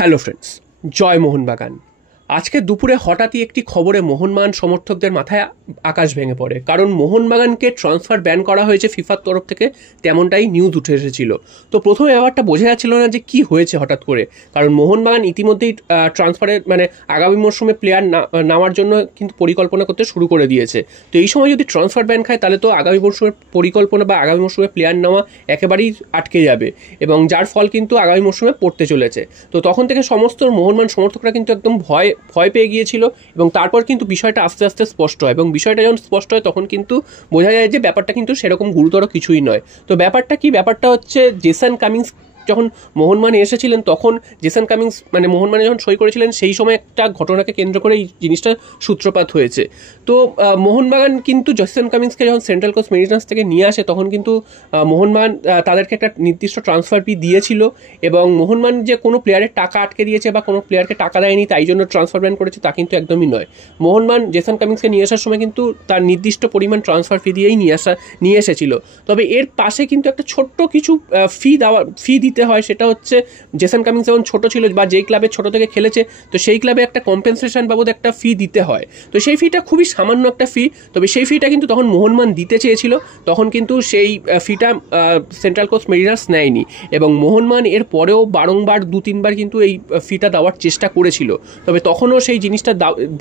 Hello friends, জয় মোহনবাগান। আজকে দুপুরে হঠাৎই একটি খবরে মোহনবাগান সমর্থকদের মাথায় আকাশ ভেঙে পড়ে, কারণ মোহনবাগানকে ট্রান্সফার ব্যান করা হয়েছে ফিফার তরফ থেকে, তেমনটাই নিউজ উঠে এসেছিল। তো প্রথমে ব্যাপারটা বোঝা যাচ্ছিল না যে কি হয়েছে হঠাৎ করে, কারণ মোহনবাগান ইতিমধ্যেই ট্রান্সফারের আগামী মরশুমে প্লেয়ার নামার জন্য কিন্তু পরিকল্পনা করতে শুরু করে দিয়েছে। তো এই সময় যদি ট্রান্সফার ব্যান খায় তাহলে তো আগামী মরশুমের পরিকল্পনা বা আগামী মরশুমে প্লেয়ার নেওয়া একেবারেই আটকে যাবে, এবং যার ফল কিন্তু আগামী মরশুমে পড়তে চলেছে। তো তখন থেকে সমস্ত মোহনবাগান সমর্থকরা কিন্তু একদম ভয় পেয়ে গিয়েছিল, এবং তারপর কিন্তু বিষয়টা আস্তে আস্তে স্পষ্ট হয়, এবং বিষয়টা যখন স্পষ্ট হয় তখন কিন্তু বোঝা যায় যে ব্যাপারটা কিন্তু সেরকম গুরুতর কিছুই নয়। তো ব্যাপারটা কি, ব্যাপারটা হচ্ছে জেসন কামিন্স যখন মোহনবাগানে এসেছিলেন তখন জেসন কামিন্স মোহনবাগানে যখন সই করেছিলেন সেই সময় একটা ঘটনাকে কেন্দ্র করে এই জিনিসটা সূত্রপাত হয়েছে। তো মোহনবাগান কিন্তু জেসন কামিন্সকে যখন সেন্ট্রাল কোস্ট মেরিনার্স থেকে নিয়ে আসে তখন কিন্তু মোহনবাগান তাদেরকে একটা নির্দিষ্ট ট্রান্সফার ফি দিয়েছিল, এবং মোহনবাগান যে কোনো প্লেয়ারের টাকা আটকে দিয়েছে বা কোনো প্লেয়ারকে টাকা দেয়নি তাই জন্য ট্রান্সফার ব্যান করেছে তা কিন্তু একদমই নয়। মোহনবাগান জেসন কামিন্সকে নিয়ে আসার সময় কিন্তু তার নির্দিষ্ট পরিমাণ ট্রান্সফার ফি দিয়েই নিয়ে এসেছিল। তবে এর পাশে কিন্তু একটা ছোট্ট কিছু ফি দিতে হয়, সেটা হচ্ছে জেসন কামিন্স যখন ছোট ছিল বা যেই ক্লাবে ছোট থেকে খেলেছে তো সেই ক্লাবে একটা কম্পেনসেশন বাবদ একটা ফি দিতে হয়। তো সেই ফিটা খুবই সামান্য একটা ফি, তবে সেই ফিটা কিন্তু তখন মোহনবাগান দিতে চেয়েছিল, তখন কিন্তু সেই ফিটা সেন্ট্রাল কোস্ট মেরিনার্স নেয়নি, এবং মোহনবাগান এর পরেও বারংবার 2-3বার কিন্তু এই ফিটা দেওয়ার চেষ্টা করেছিল, তবে তখনও সেই জিনিসটা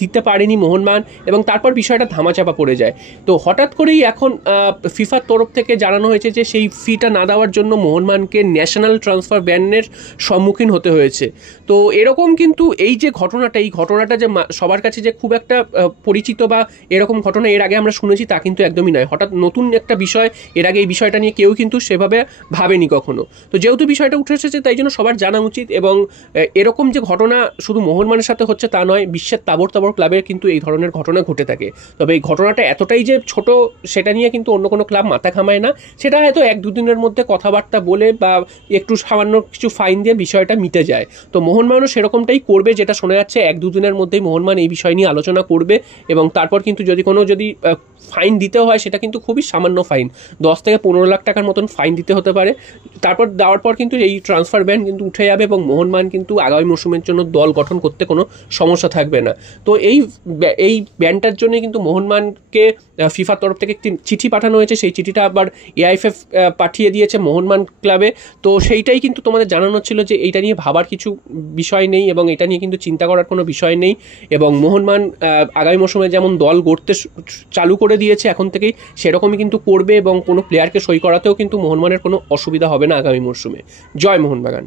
দিতে পারেনি মোহনবাগান, এবং তারপর বিষয়টা ধামাচাপা পড়ে যায়। তো হঠাৎ করেই এখন ফিফার তরফ থেকে জানানো হয়েছে যে সেই ফিটা না দেওয়ার জন্য মোহনবাগানকে ন্যাশনাল ট্রান্সফার ব্যানের সম্মুখীন হতে হয়েছে। তো এরকম কিন্তু এই যে ঘটনাটা, এই ঘটনাটা যে সবার কাছে যে খুব একটা পরিচিত বা এরকম ঘটনা এর আগে আমরা শুনেছি তা কিন্তু একদমই নয়। হঠাৎ নতুন একটা বিষয়, এর আগে এই বিষয়টা নিয়ে কেউ কিন্তু সেভাবে ভাবেনি কখনো। তো যেহেতু বিষয়টা উঠে এসেছে তাই জন্য সবার জানা উচিত, এবং এরকম যে ঘটনা শুধু মোহনবাগানের সাথে হচ্ছে তা নয়, বিশ্বের তাবর ক্লাবের কিন্তু এই ধরনের ঘটনা ঘটে থাকে। তবে এই ঘটনাটা এতটাই যে ছোট সেটা নিয়ে কিন্তু অন্য কোনো ক্লাব মাথা ঘামায় না, সেটা হয়তো 1-2 দিনের মধ্যে কথাবার্তা বলে বা একটু সামান্য কিছু ফাইন দিয়ে বিষয়টা মিটে যায়। তো মোহনবাগানও সেরকমটাই করবে, যেটা শোনা যাচ্ছে 1-2 দিনের মধ্যেই মোহনবাগান এই বিষয় নিয়ে আলোচনা করবে, এবং তারপর কিন্তু যদি ফাইন দিতেও হয় সেটা কিন্তু খুবই সামান্য ফাইন, 10 থেকে 15 লাখ টাকার মতন ফাইন দিতে হতে পারে। তারপর দেওয়ার পর কিন্তু এই ট্রান্সফার ব্যান কিন্তু উঠে যাবে, এবং মোহনবাগান কিন্তু আগামী মৌসুমের জন্য দল গঠন করতে কোনো সমস্যা থাকবে না। তো এই ব্যানটার জন্য কিন্তু মোহনবাগানকে ফিফার তরফ থেকে একটি চিঠি পাঠানো হয়েছে, সেই চিঠিটা আবার এআইএফএফ পাঠিয়ে দিয়েছে মোহনবাগান ক্লাবে। তো সেইটাই কিন্তু তোমাদের জানানো ছিল যে এইটা নিয়ে ভাবার কিছু বিষয় নেই, এবং এটা নিয়ে কিন্তু চিন্তা করার কোনো বিষয় নেই, এবং মোহনবাগান আগামী মৌসুমে যেমন দল গড়তে চালু করে দিয়েছে এখন থেকেই সেরকমই কিন্তু করবে, এবং কোনো প্লেয়ারকে সই করাতেও কিন্তু মোহনবাগানের কোনো অসুবিধা হবে না আগামী মরশুমে। জয় মোহনবাগান।